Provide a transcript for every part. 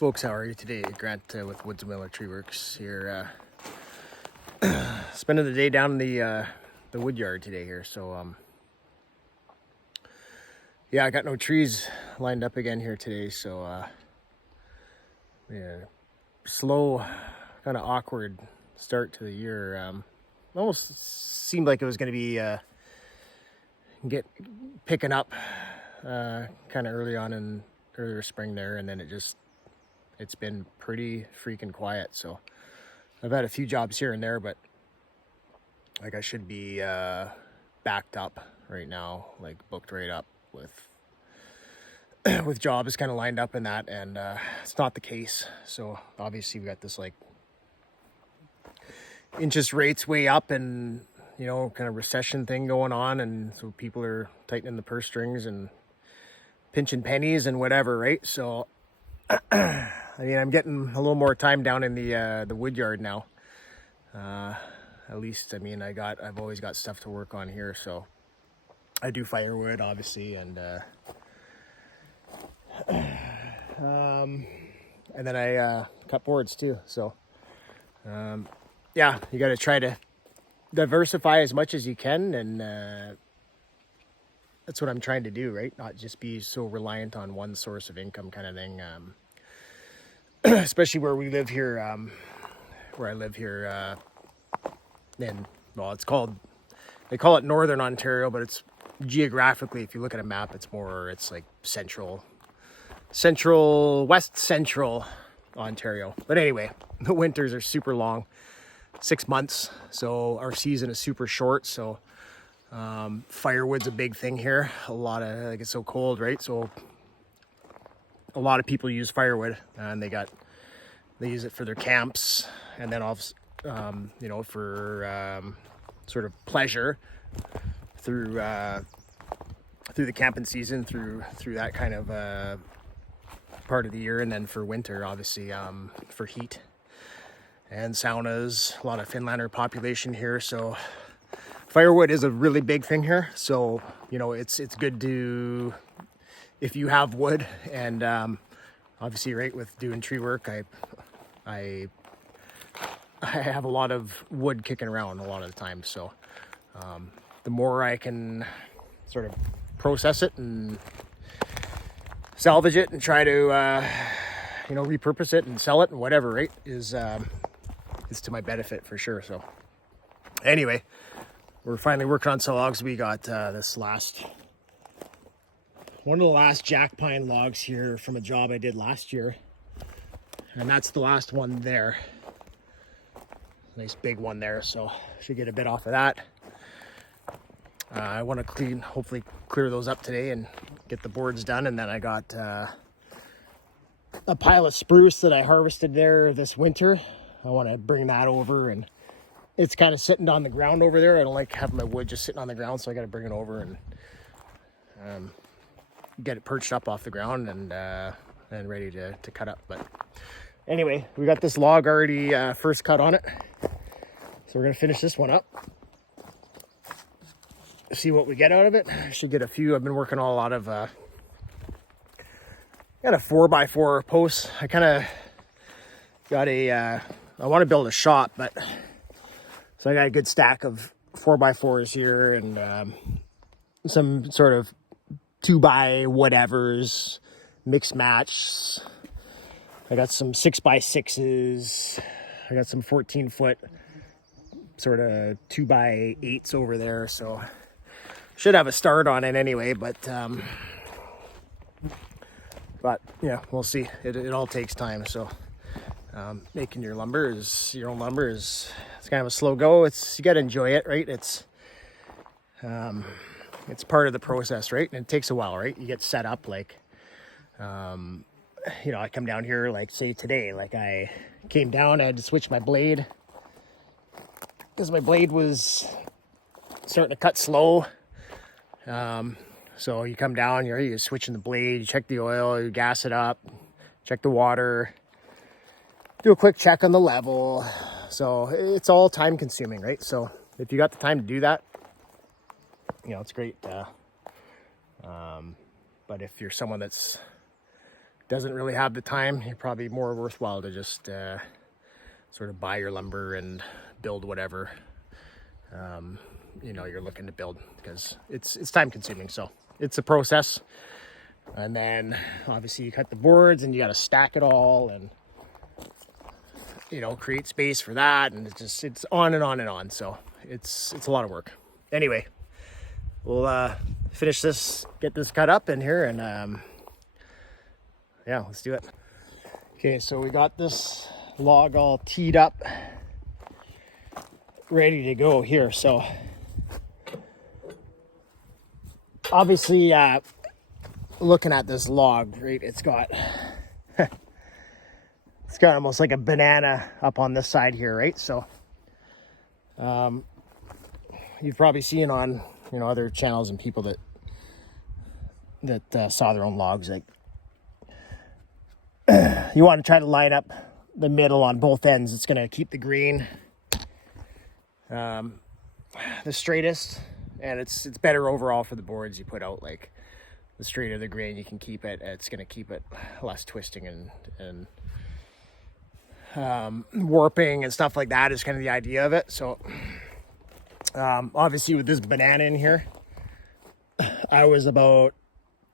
Folks, how are you today? Grant with Woodland Tree Works here. Spending the day down in the wood yard today here. So yeah, I got no trees lined up again here today. So yeah, slow, kind of awkward start to the year. Almost seemed like it was going to be picking up kind of early on in earlier spring there, and then it's been pretty freaking quiet. So I've had a few jobs here and there, but like I should be backed up right now, like booked right up with with jobs kind of lined up in that, and it's not the case. So obviously we got this like interest rates way up, and kind of recession thing going on, and so people are tightening the purse strings and pinching pennies and whatever, right? So I mean, I'm getting a little more time down in the wood yard now. At least, I mean, I've always got stuff to work on here. So I do firewood, obviously, and then I cut boards too. So yeah, you got to try to diversify as much as you can, and that's what I'm trying to do, right? Not just be so reliant on one source of income kind of thing. Especially where we live here, where I live here, and well, they call it Northern Ontario, but it's geographically, if you look at a map, it's like west central Ontario. But anyway, the winters are super long, 6 months. So our season is super short. So firewood's a big thing here. Like, it's so cold, right? So a lot of people use firewood, and they use it for their camps, and then for sort of pleasure through the camping season, through that kind of part of the year, and then for winter, obviously, for heat and saunas. A lot of Finlander population here, so firewood is a really big thing here. So it's good to, if you have wood, and obviously, right, with doing tree work, I have a lot of wood kicking around a lot of the time. So the more I can sort of process it and salvage it and try to repurpose it and sell it and whatever, right, is to my benefit for sure. So anyway, we're finally working on some logs. We got one of the last jack pine logs here from a job I did last year, and that's the last one there. Nice big one there, so should get a bit off of that. I want to hopefully clear those up today and get the boards done. And then I got a pile of spruce that I harvested there this winter. I want to bring that over, and it's kind of sitting on the ground over there. I don't like having my wood just sitting on the ground, so I got to bring it over and get it perched up off the ground and ready to cut up. But anyway, we got this log already first cut on it, so we're gonna finish this one up, see what we get out of it. I should get a few. I've been working on a lot of got a 4x4 post. I kind of got I want to build a shop, but so I got a good stack of 4x4s here, and some sort of 2x whatevers, mixed match. I got some 6x6s. I got some 14-foot sort of 2x8s over there. So should have a start on it anyway, but yeah, we'll see. It all takes time. So making your own lumber is it's kind of a slow go. You got to enjoy it, right? It's part of the process, right? And it takes a while, right? You get set up, like I come down here, like say today, like I came down, I had to switch my blade because my blade was starting to cut slow. So you come down, you're switching the blade, you check the oil, you gas it up, check the water, do a quick check on the level. So it's all time consuming, right? So if you got the time to do that, it's great. But if you're someone that's doesn't really have the time, you're probably more worthwhile to just sort of buy your lumber and build whatever you know you're looking to build, because it's time consuming. So it's a process. And then obviously you cut the boards and you got to stack it all and, you know, create space for that, and it's on and on and on. So it's a lot of work. Anyway, we'll finish this, get this cut up in here, and yeah, let's do it. Okay, so we got this log all teed up, ready to go here. So obviously looking at this log, right, it's got it's got almost like a banana up on this side here, right? So you've probably seen on, you know, other channels and people that saw their own logs, like you want to try to line up the middle on both ends. It's going to keep the grain the straightest, and it's better overall for the boards you put out. Like, the straighter the grain you can keep it, it's going to keep it less twisting and warping and stuff like that is kind of the idea of it. So obviously with this banana in here, I was about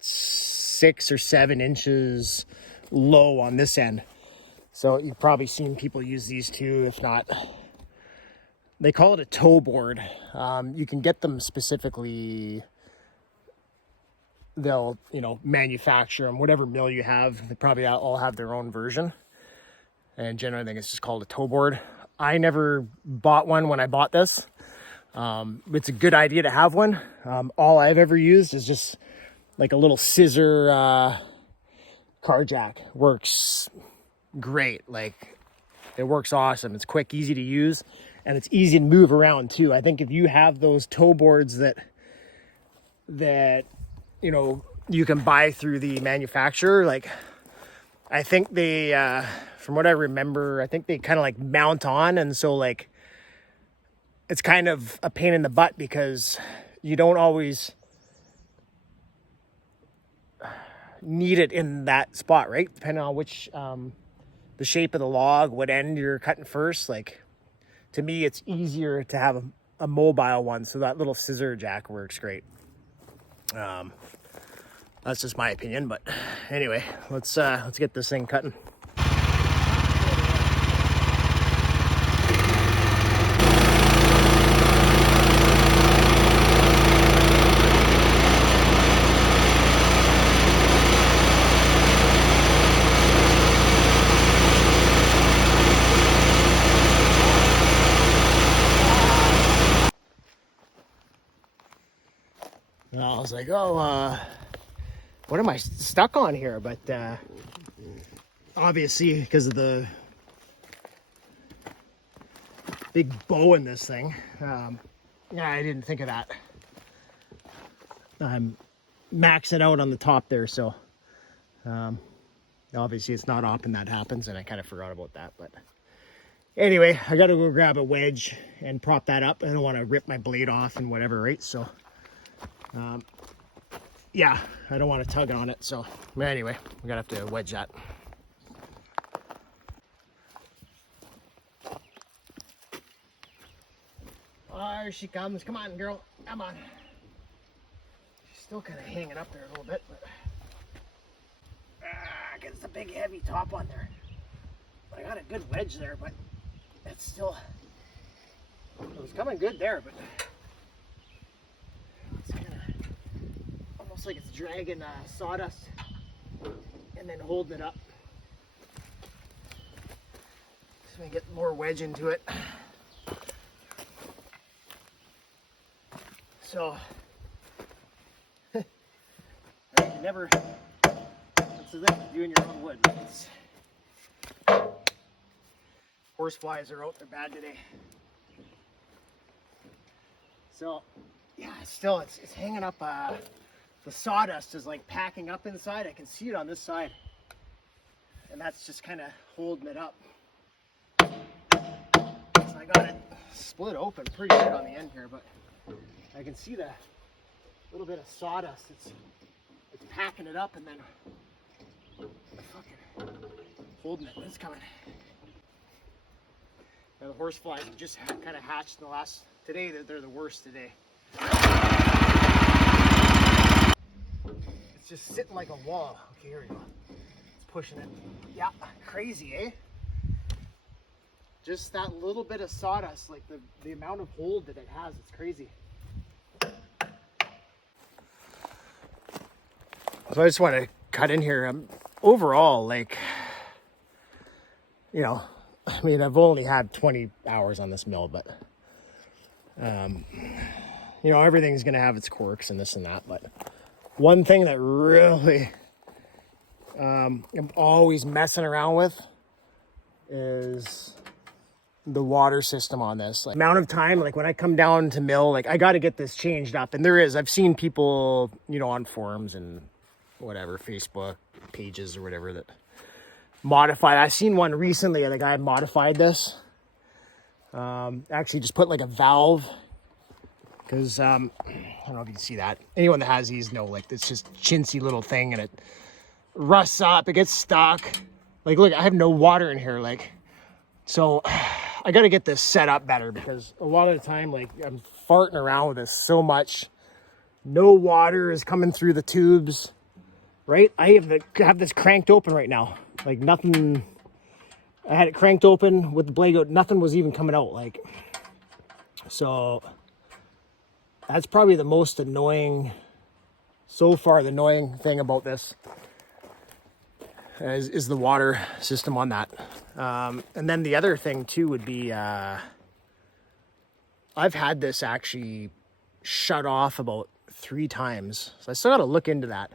6 or 7 inches low on this end. So you've probably seen people use these too. If not, they call it a toe board. You can get them specifically. They'll, you know, manufacture them, whatever mill you have. They probably all have their own version. And generally I think it's just called a toe board. I never bought one when I bought this. It's a good idea to have one. All I've ever used is just like a little scissor car jack. Works great. Like, it works awesome. It's quick, easy to use, and it's easy to move around too. I think if you have those toe boards that you know you can buy through the manufacturer, like, I think they from what I remember, I think they kind of like mount on, and so like it's kind of a pain in the butt because you don't always need it in that spot, right? Depending on which the shape of the log, what end you're cutting first. Like, to me, it's easier to have a mobile one, so that little scissor jack works great. That's just my opinion, but anyway, let's get this thing cutting. I was like, oh, what am I stuck on here? But obviously, because of the big bow in this thing, yeah, I didn't think of that. I'm maxing out on the top there, so obviously it's not often that happens, and I kind of forgot about that. But anyway, I got to go grab a wedge and prop that up. I don't want to rip my blade off and whatever, right? So yeah, I don't want to tug on it. So anyway, we're gonna have to wedge that. Oh, here she comes. Come on, girl. Come on. She's still kind of hanging up there a little bit, but gets the big heavy top on there. I got a good wedge there, but it's still, it was coming good there, but it's kind of almost like it's dragging sawdust and then holding it up. So we get more wedge into it. So you never, that's the thing, doing your own wood. Horse flies are out, they're bad today. So yeah, still it's hanging up. The sawdust is like packing up inside. I can see it on this side, and that's just kind of holding it up. So I got it split open pretty good on the end here, but I can see the little bit of sawdust. It's packing it up and then holding it. It's coming. Yeah, the horseflies just kind of hatched in the last, today they're the worst today. It's just sitting like a wall. Okay, here we go. It's pushing it. Yeah, crazy, eh? Just that little bit of sawdust, like the amount of hold that it has, it's crazy. So I just want to cut in here. Overall, like, you know, I mean, I've only had 20 hours on this mill, but, you know, everything's going to have its quirks and this and that. But one thing that really I'm always messing around with is the water system on this. Like, amount of time, like when I come down to mill, like I got to get this changed up. And I've seen people, you know, on forums and whatever, Facebook pages or whatever that modified. I seen one recently, the guy modified this. Actually just put like a valve, because I don't know if you can see that. Anyone that has these know, like, it's just chintzy little thing and it rusts up, it gets stuck. Like, look, I have no water in here, like, so I got to get this set up better, because a lot of the time, like, I'm farting around with this so much. No water is coming through the tubes, right? I have this cranked open right now. Like, nothing, I had it cranked open with the blade out, nothing was even coming out, like, so that's probably the most annoying, so far, the annoying thing about this is the water system on that. And then the other thing too would be, I've had this actually shut off about 3 times. So I still got to look into that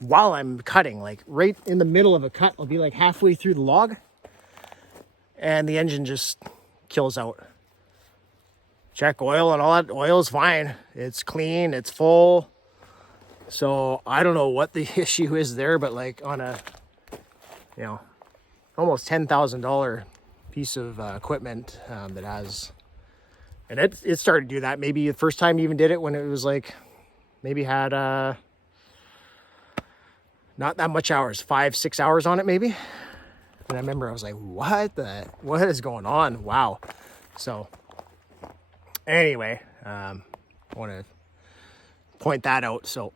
while I'm cutting, like right in the middle of a cut. I'll be like halfway through the log and the engine just kills out. Check oil and all that. Oil's fine. It's clean. It's full. So I don't know what the issue is there, but like on a, you know, almost $10,000 piece of equipment that has, and it started to do that. Maybe the first time you even did it when it was like, maybe had not that much hours, 5-6 hours on it maybe. And I remember I was like, what is going on? Wow. So anyway, I want to point that out. So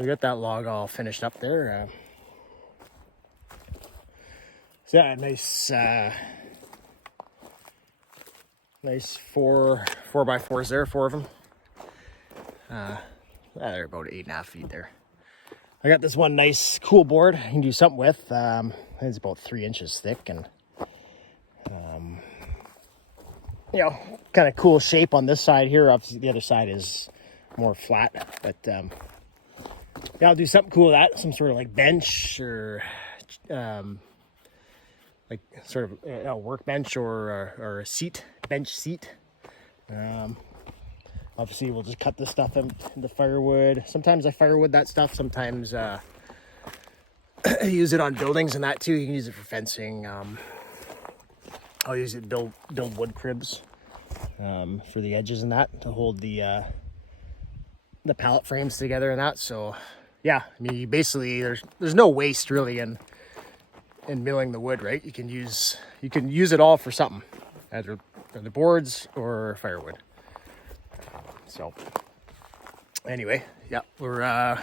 we got that log all finished up there. So yeah, nice nice 4x4s there, 4 of them. They're about 8.5 feet there. I got this one nice cool board I can do something with. It's about 3 inches thick, and you know, kind of cool shape on this side here. Obviously the other side is more flat, but yeah, I'll do something cool with that. Some sort of like bench, or like sort of a workbench, or a seat, bench seat. Obviously we'll just cut this stuff into firewood. Sometimes I firewood that stuff. Sometimes I use it on buildings and that too. You can use it for fencing. I'll use it to build wood cribs for the edges and that, to hold the pallet frames together and that. So yeah, I mean, you basically, there's no waste really in milling the wood, right? You can use it all for something, either the boards or firewood. So anyway, yeah, I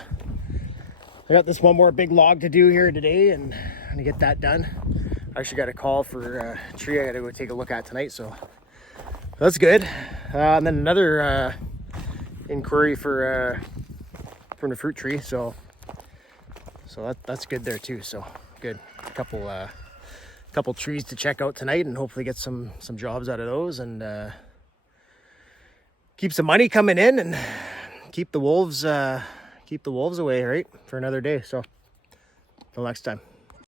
got this one more big log to do here today, and I'm gonna get that done. I actually got a call for a tree I gotta go take a look at tonight, so that's good. And then another inquiry from the fruit tree, so that's good there too. So good, a couple trees to check out tonight, and hopefully get some jobs out of those, and keep some money coming in, and keep the wolves away, right, for another day. So till next time.